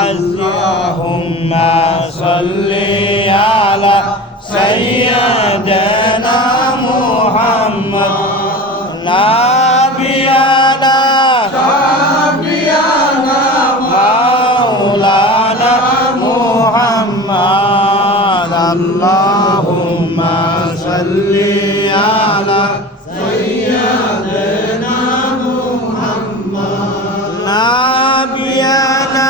اللهم صل على سيدنا محمد نبينا شفيعنا مولانا محمد اللهم صل على سيدنا محمد نبينا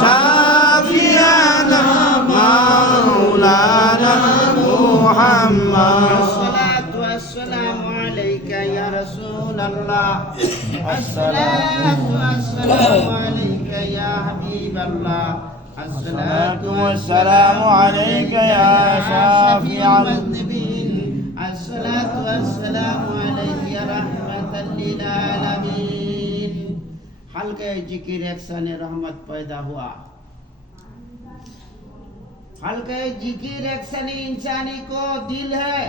شفيعنا مولانا محمد الصلاة والسلام عليك يا رسول الصلاة والسلام عليك يا حبيب الله الصلاة والسلام عليك يا شافع المذنبين الصلاة والسلام عليك يا رحمة للعالمين हल्के जिक्र एक्शन रहमत पैदा हुआ हल्के जिक्र एक्शन इंसानी को दिल है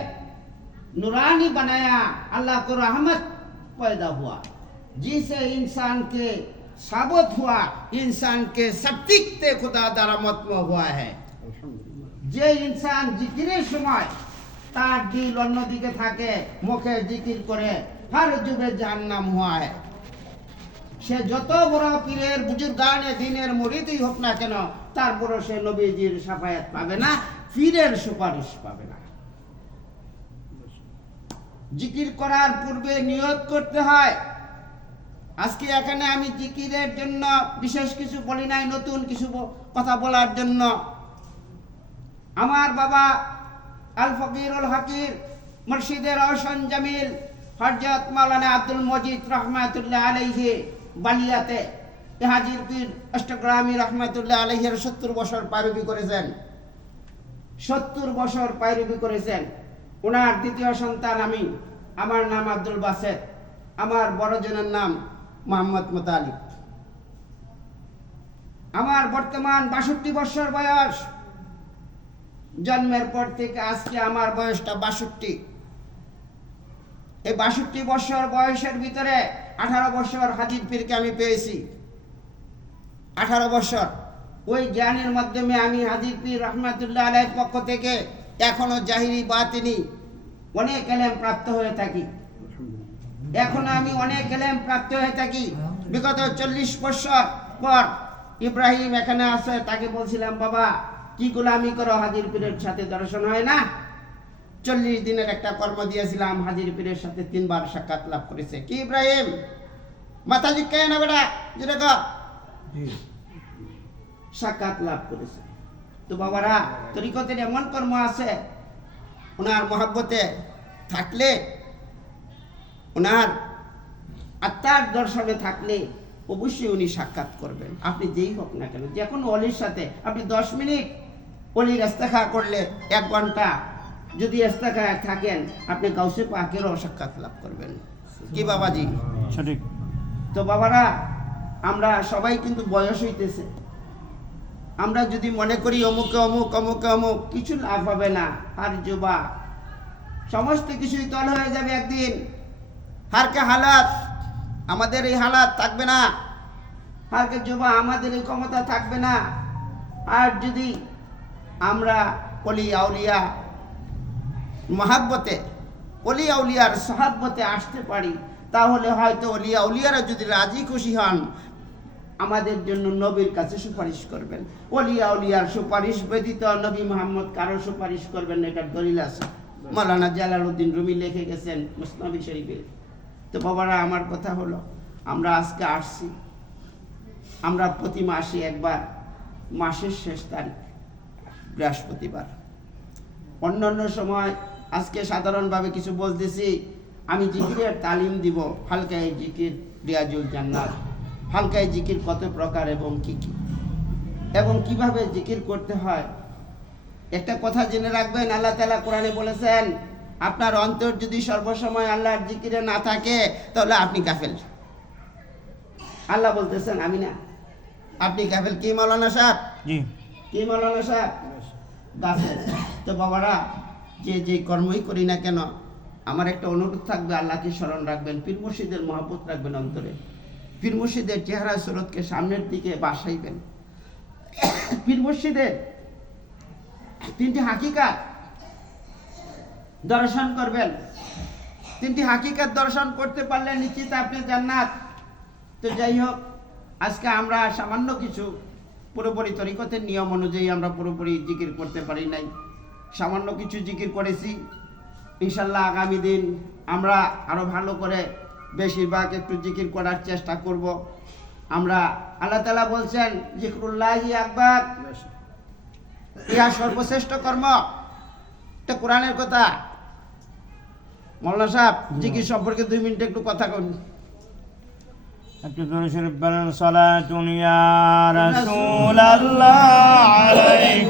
नूरानी बनाया अल्लाह को रहमत पैदा हुआ जिसे इंसान के साबित हुआ इंसान के सत्तिकते खुदा दरामत में हुआ है যে ইনসান জিকিরের সময় তার দিল অন্যদিকে থাকে মুখে জিকির করে হর যুগে জাহান্নাম হয় সে যত বড় পীরের বুজুর্গানে দ্বীনের মুরিদই হোক না কেন তারপর সে নবীজির শাফায়াত পাবে না পীরের সুপারিশ পাবে না জিকির করার পূর্বে নিয়ত করতে হয় আজকে এখানে আমি জিকিরের জন্য বিশেষ কিছু বলি নাই নতুন কিছু কথা বলার জন্য আমার বাবা আল ফকিরুল হাকির মুর্শিদে রওশন জামিল হযরত মাওলানা আব্দুল মজিদ রহমাতুল্লাহ আলাইহি বালিয়াতে হাজির পীর অষ্টগ্রামী রহমাতুল্লাহ আলাইহির 70 বছর পায়রবি করেছেন 70 বছর পায়রবি করেছেন ওনার দ্বিতীয় সন্তান আমি আমার নাম আব্দুল বাসেত আমার বড়জনের নাম মোহাম্মদ মুতালিব আমার বর্তমান 62 বছর বয়স জন্মের পর থেকে আজকে আমার বয়সটা 62 এই 62 বছর বয়সের ভিতরে 18 বছর হাজির পীরকে আমি পেয়েছি 18 বছর ওই জ্ঞানের মাধ্যমে আমি হাজির পীর রহমাতুল্লাহ আলাইহির পক্ষ থেকে এখনো জাহিরি বাতিনি অনেক ইলম প্রাপ্ত হয়ে থাকি এখন আমি অনেক ইলম প্রাপ্ত হয়ে থাকি বিগত 40 বছর পর ইব্রাহিম এখানে আছে তাকে বলছিলাম বাবা কি গোলামি করো হাজির পীরের সাথে দর্শন হয় না 40 দিনের একটা কর্ম দিয়েছিলাম হাজির পীরের সাথে 3 বার সাক্ষাৎ লাভ করেছে কি ইব্রাহিম মাথা ঝুঁকায় না বেটা যেটা সাক্ষাৎ লাভ করেছে তো বাবারা তরিকতের এমন কর্ম আছে ওনার মহব্বতে থাকলে ওনার আত্মার দর্শনে থাকলে অবশ্যই উনি সাক্ষাৎ করবেন আপনি যেই হোক না কেন যে কোনো অলির সাথে আপনি 10 মিনিট অলির ইস্তেখা করলে 1 ঘন্টা যদি ইস্তেখায় থাকেন আপনি গাউসে পাকেরও সাক্ষাৎ লাভ করবেন কি বাবাজি সঠিক তো বাবারা আমরা সবাই কিন্তু বয়স হইতেছে আমরা যদি মনে করি অমুকে অমুক অমুকে অমুক কিছু লাভ হবে না আর যুবা সমস্ত কিছুই তল হয়ে যাবে একদিন হারকে হালাত আমাদের এই হালাত থাকবে না হারকে যুবা আমাদের এই ক্ষমতা থাকবে না আর যদি আমরা অলি আউলিয়া মহাব্বতে অলি আউলিয়ার সাহাব্বতে আসতে পারি তাহলে হয়তো অলি আউলিয়ারা যদি রাজি খুশি হন আমাদের জন্য নবীর কাছে সুপারিশ করবেন অলি আউলিয়ার সুপারিশ ব্যতীত নবী মুহাম্মদ কারো সুপারিশ করবেন না এটার দলিল আছে মাওলানা জালালউদ্দিন রুমি লিখে গেছেন মুসনাবি শরীফে তো বাবারা আমার কথা হলো আমরা আজকে আসছি আমরা প্রতি মাসে একবার মাসের শেষ তারিখ বৃহস্পতিবার অন্যান্য সময় আজকে সাধারণভাবে কিছু বলতেছি আমি জিকিরের তালিম দিব হালকায় জিকির রিয়াজুল জান্নাত হালকায় জিকির কত প্রকার এবং কি কি এবং কিভাবে জিকির করতে হয় একটা কথা জেনে রাখবেন আল্লাহ তাআলা কোরআনে বলেছেন আপনার অন্তর যদি সর্বসময় আল্লাহর জিকিরে না থাকে তাহলে আপনি কাফের আল্লাহ বলতেছেন আমি না আপনি কাফের কি মাওলানা সাহেব জি কি মাওলানা সাহেব গাফেল তো বাবারা যে কর্মই করি না কেন আমার একটা অনুরোধ থাকবে আল্লাহকে স্মরণ রাখবেন পীর মুর্শিদের মহব্বত রাখবেন অন্তরে পীর মুর্শিদের চেহারা সুরতকে সামনের দিকে বাসাইবেন পীর মুর্শিদের 3টি হাকিকাত দর্শন করবেন 3টি হাকিকাত দর্শন করতে পারলে নিশ্চিত আপনি জান্নাত তো যাই হোক আজকে আমরা সামান্য কিছু পুরোপুরি তরিকতের নিয়ম অনুযায়ী আমরা পুরোপুরি জিকির করতে পারি নাই সামান্য কিছু জিকির করেছি ইনশাল্লাহ আগামী দিন আমরা আরো ভালো করে বেশিরভাগ একটু জিকির করার চেষ্টা করব আমরা আল্লাহ তাআলা বলছেন জিকরুল্লাহি আকবার ইহা সর্বশ্রেষ্ঠ কর্ম এটা কোরআনের কথা মাওলানা সাহেব জিকির সম্পর্কে 2 মিনিট একটু কথা বলুন একটু দূরে শরীফ বলেন সালাতুন ইয়া রাসূলুল্লাহ আলাইহি